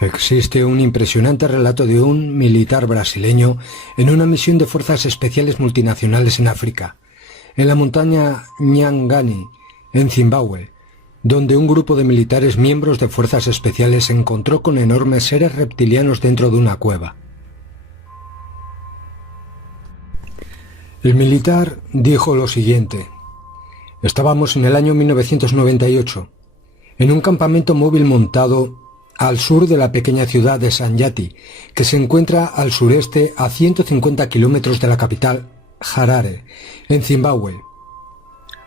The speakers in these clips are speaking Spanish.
Existe un impresionante relato de un militar brasileño en una misión de fuerzas especiales multinacionales en África, en la montaña Nyangani, en Zimbabue, donde un grupo de militares miembros de fuerzas especiales se encontró con enormes seres reptilianos dentro de una cueva. El militar dijo lo siguiente: estábamos en el año 1998, en un campamento móvil montado al sur de la pequeña ciudad de Sanyati, que se encuentra al sureste a 150 kilómetros de la capital, Harare, en Zimbabue.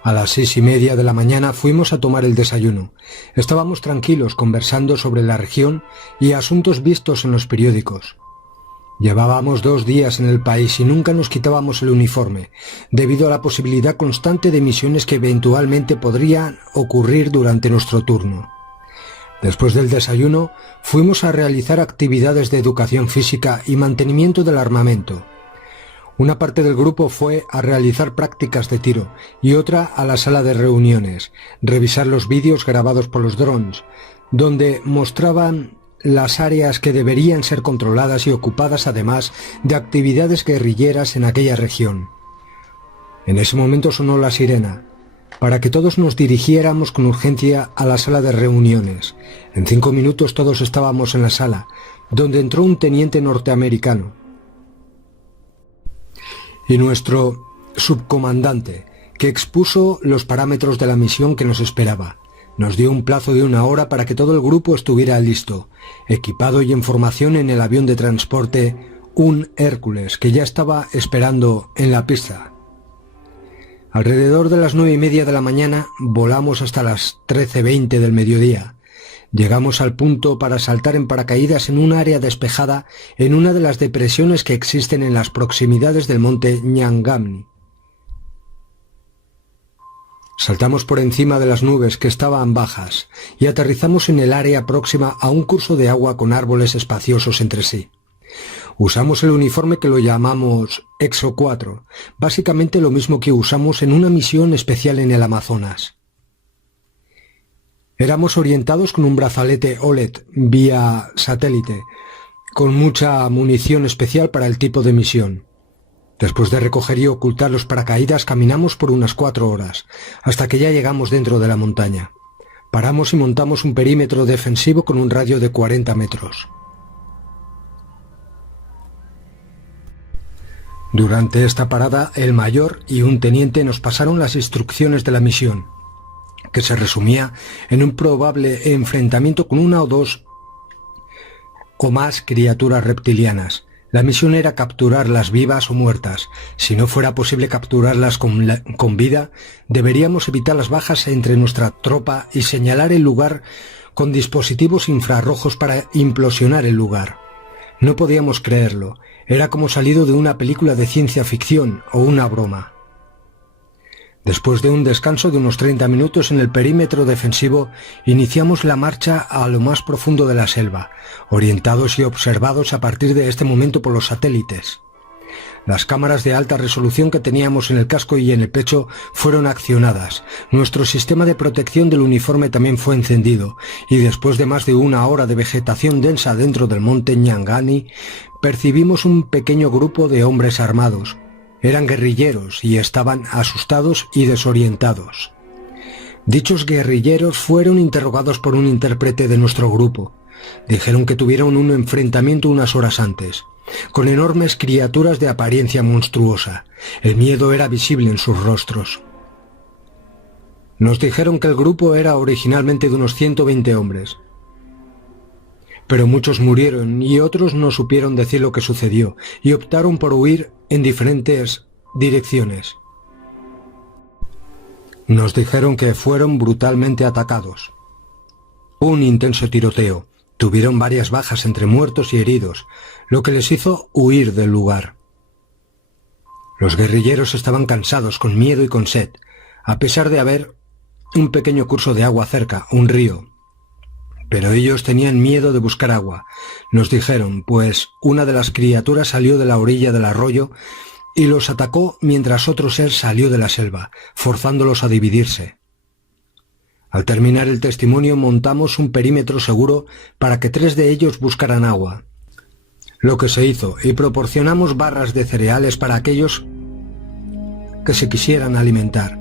A las 6:30 de la mañana fuimos a tomar el desayuno. Estábamos tranquilos conversando sobre la región y asuntos vistos en los periódicos. Llevábamos 2 días en el país y nunca nos quitábamos el uniforme, debido a la posibilidad constante de misiones que eventualmente podrían ocurrir durante nuestro turno. Después del desayuno, fuimos a realizar actividades de educación física y mantenimiento del armamento. Una parte del grupo fue a realizar prácticas de tiro y otra a la sala de reuniones, revisar los vídeos grabados por los drones, donde mostraban las áreas que deberían ser controladas y ocupadas, además de actividades guerrilleras en aquella región. En ese momento sonó la sirena, para que todos nos dirigiéramos con urgencia a la sala de reuniones. En 5 minutos todos estábamos en la sala, donde entró un teniente norteamericano y nuestro subcomandante, que expuso los parámetros de la misión que nos esperaba. Nos dio un plazo de 1 hora para que todo el grupo estuviera listo, equipado y en formación en el avión de transporte, un Hércules, que ya estaba esperando en la pista. Alrededor de las 9:30 de la mañana volamos hasta las 13:20 del mediodía. Llegamos al punto para saltar en paracaídas en un área despejada en una de las depresiones que existen en las proximidades del monte Nyangani. Saltamos por encima de las nubes que estaban bajas y aterrizamos en el área próxima a un curso de agua con árboles espaciosos entre sí. Usamos el uniforme que lo llamamos Exo 4, básicamente lo mismo que usamos en una misión especial en el Amazonas. Éramos orientados con un brazalete OLED vía satélite, con mucha munición especial para el tipo de misión. Después de recoger y ocultar los paracaídas, caminamos por unas 4 horas, hasta que ya llegamos dentro de la montaña. Paramos y montamos un perímetro defensivo con un radio de 40 metros. Durante esta parada, el mayor y un teniente nos pasaron las instrucciones de la misión, que se resumía en un probable enfrentamiento con 1 o 2 o más criaturas reptilianas. La misión era capturarlas vivas o muertas. Si no fuera posible capturarlas con vida, deberíamos evitar las bajas entre nuestra tropa y señalar el lugar con dispositivos infrarrojos para implosionar el lugar. No podíamos creerlo. Era como salido de una película de ciencia ficción o una broma. Después de un descanso de unos 30 minutos en el perímetro defensivo, iniciamos la marcha a lo más profundo de la selva, orientados y observados a partir de este momento por los satélites. Las cámaras de alta resolución que teníamos en el casco y en el pecho fueron accionadas. Nuestro sistema de protección del uniforme también fue encendido, y después de más de 1 hora de vegetación densa dentro del monte Nyangani, percibimos un pequeño grupo de hombres armados. Eran guerrilleros y estaban asustados y desorientados. Dichos guerrilleros fueron interrogados por un intérprete de nuestro grupo. Dijeron que tuvieron un enfrentamiento unas horas antes, con enormes criaturas de apariencia monstruosa. El miedo era visible en sus rostros. Nos dijeron que el grupo era originalmente de unos 120 hombres, pero muchos murieron y otros no supieron decir lo que sucedió y optaron por huir en diferentes direcciones. Nos dijeron que fueron brutalmente atacados. Un intenso tiroteo. Tuvieron varias bajas entre muertos y heridos, lo que les hizo huir del lugar. Los guerrilleros estaban cansados, con miedo y con sed, a pesar de haber un pequeño curso de agua cerca, un río. Pero ellos tenían miedo de buscar agua. Nos dijeron, pues una de las criaturas salió de la orilla del arroyo y los atacó mientras otro ser salió de la selva, forzándolos a dividirse. Al terminar el testimonio montamos un perímetro seguro para que 3 de ellos buscaran agua, lo que se hizo, y proporcionamos barras de cereales para aquellos que se quisieran alimentar.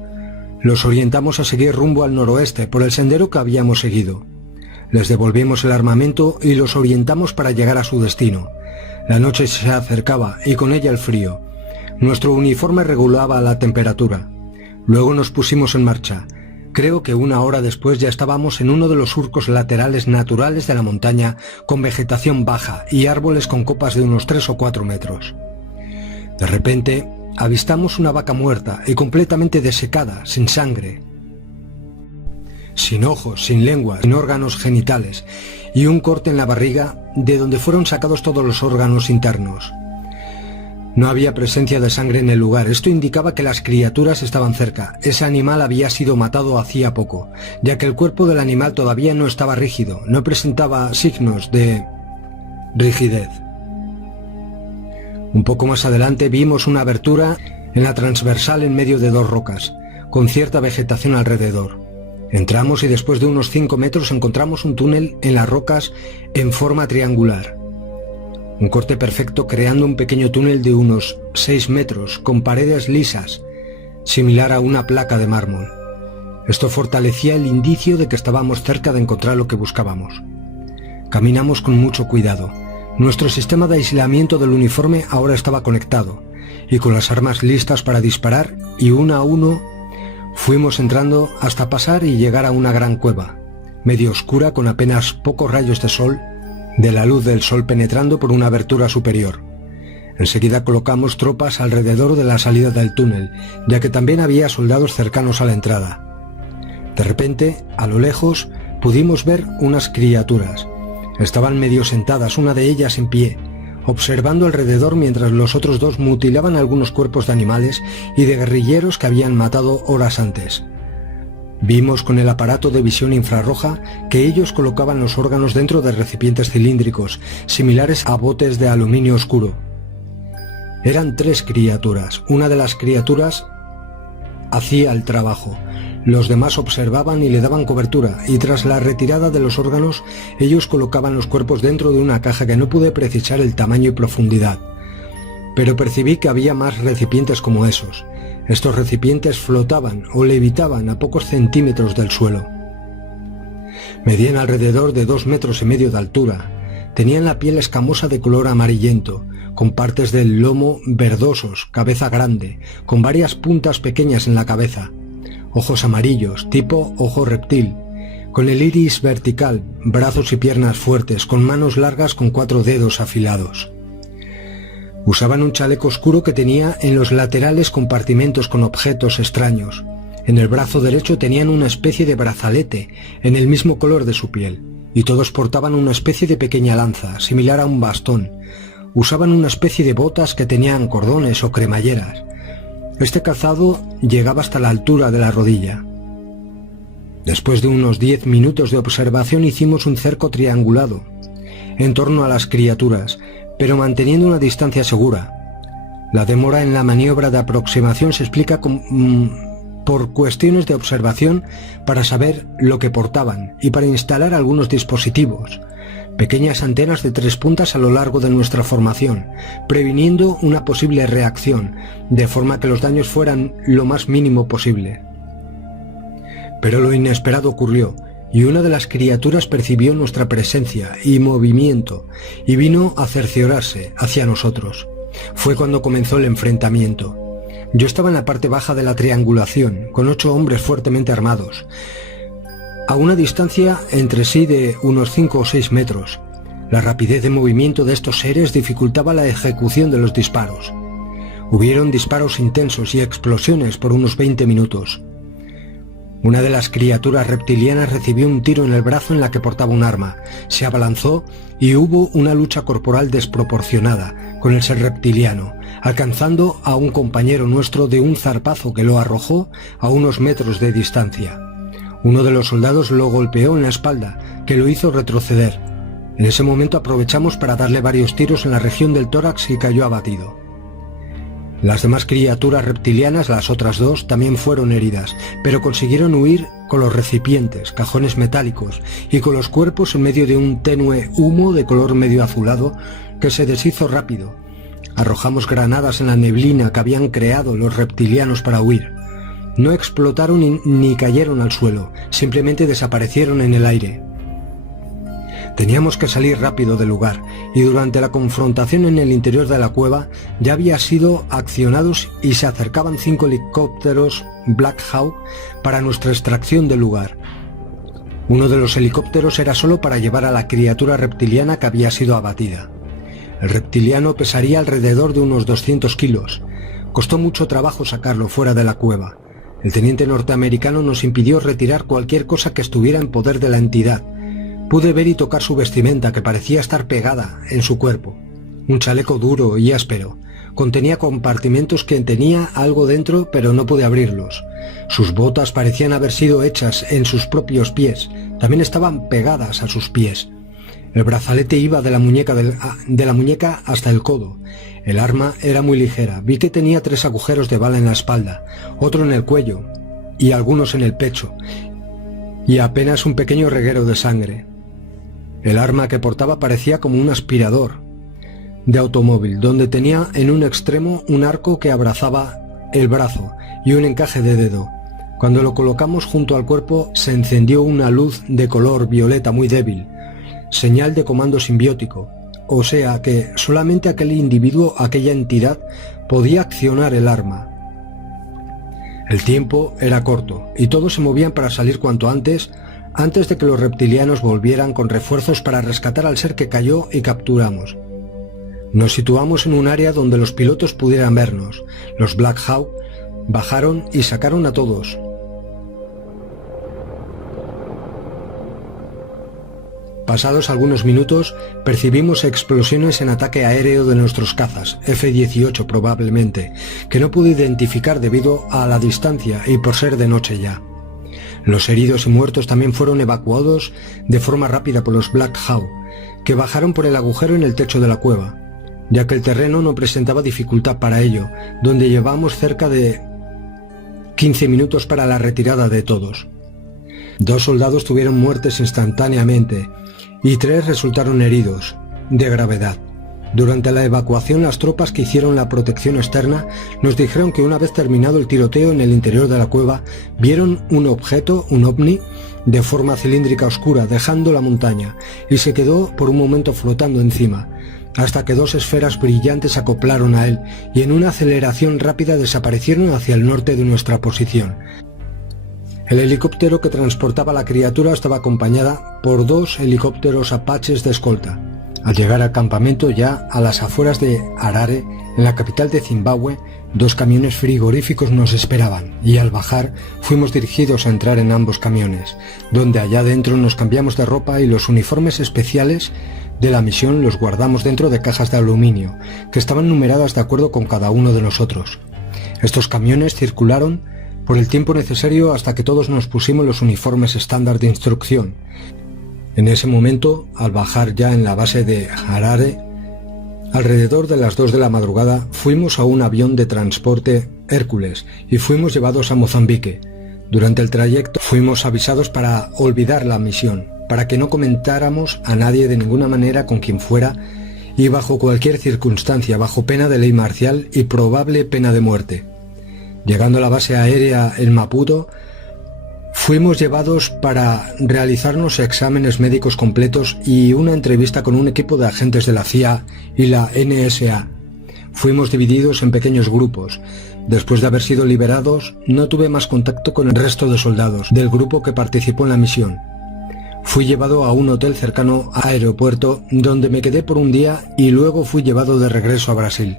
Los orientamos a seguir rumbo al noroeste por el sendero que habíamos seguido. Les devolvimos el armamento y los orientamos para llegar a su destino. La noche se acercaba y con ella el frío. Nuestro uniforme regulaba la temperatura. Luego nos pusimos en marcha. Creo que 1 hora después ya estábamos en uno de los surcos laterales naturales de la montaña, con vegetación baja y árboles con copas de unos 3 o 4 metros. De repente avistamos una vaca muerta y completamente desecada, sin sangre, sin ojos, sin lengua, sin órganos genitales, y un corte en la barriga de donde fueron sacados todos los órganos internos. No había presencia de sangre en el lugar. Esto indicaba que las criaturas estaban cerca. Ese animal había sido matado hacía poco, ya que el cuerpo del animal todavía no estaba rígido, no presentaba signos de rigidez. Un poco más adelante vimos una abertura en la transversal en medio de 2 rocas, con cierta vegetación alrededor. Entramos y después de unos 5 metros encontramos un túnel en las rocas en forma triangular. Un corte perfecto creando un pequeño túnel de unos 6 metros con paredes lisas, similar a una placa de mármol. Esto fortalecía el indicio de que estábamos cerca de encontrar lo que buscábamos. Caminamos con mucho cuidado. Nuestro sistema de aislamiento del uniforme ahora estaba conectado, y con las armas listas para disparar, y 1 a 1 fuimos entrando hasta pasar y llegar a una gran cueva, medio oscura con apenas pocos rayos de sol, de la luz del sol penetrando por una abertura superior. Enseguida colocamos tropas alrededor de la salida del túnel, ya que también había soldados cercanos a la entrada. De repente, a lo lejos, pudimos ver unas criaturas. Estaban medio sentadas, una de ellas en pie, observando alrededor mientras los otros 2 mutilaban algunos cuerpos de animales y de guerrilleros que habían matado horas antes. Vimos con el aparato de visión infrarroja que ellos colocaban los órganos dentro de recipientes cilíndricos, similares a botes de aluminio oscuro. Eran 3 criaturas. Una de las criaturas hacía el trabajo. Los demás observaban y le daban cobertura, y tras la retirada de los órganos, ellos colocaban los cuerpos dentro de una caja que no pude precisar el tamaño y profundidad. Pero percibí que había más recipientes como esos. Estos recipientes flotaban o levitaban a pocos centímetros del suelo. Medían alrededor de 2,5 metros de altura. Tenían la piel escamosa de color amarillento, con partes del lomo verdosos, cabeza grande, con varias puntas pequeñas en la cabeza, ojos amarillos, tipo ojo reptil, con el iris vertical, brazos y piernas fuertes, con manos largas con 4 dedos afilados. Usaban un chaleco oscuro que tenía en los laterales compartimentos con objetos extraños. En el brazo derecho tenían una especie de brazalete en el mismo color de su piel, y todos portaban una especie de pequeña lanza, similar a un bastón. Usaban una especie de botas que tenían cordones o cremalleras. Este calzado llegaba hasta la altura de la rodilla. Después de unos 10 minutos de observación hicimos un cerco triangulado en torno a las criaturas, pero manteniendo una distancia segura. La demora en la maniobra de aproximación se explica por cuestiones de observación para saber lo que portaban y para instalar algunos dispositivos, pequeñas antenas de 3 puntas a lo largo de nuestra formación, previniendo una posible reacción, de forma que los daños fueran lo más mínimo posible. Pero lo inesperado ocurrió, y una de las criaturas percibió nuestra presencia y movimiento, y vino a cerciorarse hacia nosotros. Fue cuando comenzó el enfrentamiento. Yo estaba en la parte baja de la triangulación, con 8 hombres fuertemente armados, a una distancia entre sí de unos 5 o 6 metros. La rapidez de movimiento de estos seres dificultaba la ejecución de los disparos. Hubieron disparos intensos y explosiones por unos 20 minutos. Una de las criaturas reptilianas recibió un tiro en el brazo en la que portaba un arma, se abalanzó y hubo una lucha corporal desproporcionada con el ser reptiliano, alcanzando a un compañero nuestro de un zarpazo que lo arrojó a unos metros de distancia. Uno de los soldados lo golpeó en la espalda, que lo hizo retroceder. En ese momento aprovechamos para darle varios tiros en la región del tórax y cayó abatido. Las demás criaturas reptilianas, las otras dos, también fueron heridas, pero consiguieron huir con los recipientes, cajones metálicos y con los cuerpos en medio de un tenue humo de color medio azulado que se deshizo rápido. Arrojamos granadas en la neblina que habían creado los reptilianos para huir. No explotaron ni cayeron al suelo, simplemente desaparecieron en el aire. Teníamos que salir rápido del lugar, y durante la confrontación en el interior de la cueva ya había sido accionados y se acercaban 5 helicópteros Black Hawk para nuestra extracción del lugar. Uno de los helicópteros era solo para llevar a la criatura reptiliana que había sido abatida. El reptiliano pesaría alrededor de unos 200 kilos. Costó mucho trabajo sacarlo fuera de la cueva. El teniente norteamericano nos impidió retirar cualquier cosa que estuviera en poder de la entidad. Pude ver y tocar su vestimenta, que parecía estar pegada en su cuerpo. Un chaleco duro y áspero. Contenía compartimentos que tenía algo dentro, pero no pude abrirlos. Sus botas parecían haber sido hechas en sus propios pies. También estaban pegadas a sus pies. El brazalete iba de la muñeca hasta el codo. El arma era muy ligera. Vi que tenía 3 agujeros de bala en la espalda, otro en el cuello y algunos en el pecho, y apenas un pequeño reguero de sangre. El arma que portaba parecía como un aspirador de automóvil, donde tenía en un extremo un arco que abrazaba el brazo y un encaje de dedo. Cuando lo colocamos junto al cuerpo se encendió una luz de color violeta muy débil, señal de comando simbiótico, o sea que solamente aquel individuo, aquella entidad, podía accionar el arma. El tiempo era corto y todos se movían para salir cuanto antes de que los reptilianos volvieran con refuerzos para rescatar al ser que cayó y capturamos. Nos situamos en un área donde los pilotos pudieran vernos. Los Black Hawk bajaron y sacaron a todos. Pasados algunos minutos, percibimos explosiones en ataque aéreo de nuestros cazas, F-18 probablemente, que no pude identificar debido a la distancia y por ser de noche ya. Los heridos y muertos también fueron evacuados de forma rápida por los Black Hawk, que bajaron por el agujero en el techo de la cueva, ya que el terreno no presentaba dificultad para ello, donde llevamos cerca de 15 minutos para la retirada de todos. 2 soldados tuvieron muertes instantáneamente y 3 resultaron heridos, de gravedad. Durante la evacuación, las tropas que hicieron la protección externa nos dijeron que una vez terminado el tiroteo en el interior de la cueva, vieron un objeto, un ovni, de forma cilíndrica oscura, dejando la montaña, y se quedó por un momento flotando encima, hasta que 2 esferas brillantes se acoplaron a él, y en una aceleración rápida desaparecieron hacia el norte de nuestra posición. El helicóptero que transportaba a la criatura estaba acompañada por 2 helicópteros Apaches de escolta. Al llegar al campamento, ya a las afueras de Harare, en la capital de Zimbabue, 2 camiones frigoríficos nos esperaban, y al bajar fuimos dirigidos a entrar en ambos camiones, donde allá dentro nos cambiamos de ropa y los uniformes especiales de la misión los guardamos dentro de cajas de aluminio, que estaban numeradas de acuerdo con cada uno de nosotros. Estos camiones circularon por el tiempo necesario hasta que todos nos pusimos los uniformes estándar de instrucción. En ese momento, al bajar ya en la base de Harare, alrededor de las 2 de la madrugada, fuimos a un avión de transporte Hércules y fuimos llevados a Mozambique. Durante el trayecto fuimos avisados para olvidar la misión, para que no comentáramos a nadie de ninguna manera con quien fuera y bajo cualquier circunstancia, bajo pena de ley marcial y probable pena de muerte. Llegando a la base aérea en Maputo, fuimos llevados para realizarnos exámenes médicos completos y una entrevista con un equipo de agentes de la CIA y la NSA. Fuimos divididos en pequeños grupos. Después de haber sido liberados, no tuve más contacto con el resto de soldados del grupo que participó en la misión. Fui llevado a un hotel cercano al aeropuerto, donde me quedé por un día y luego fui llevado de regreso a Brasil.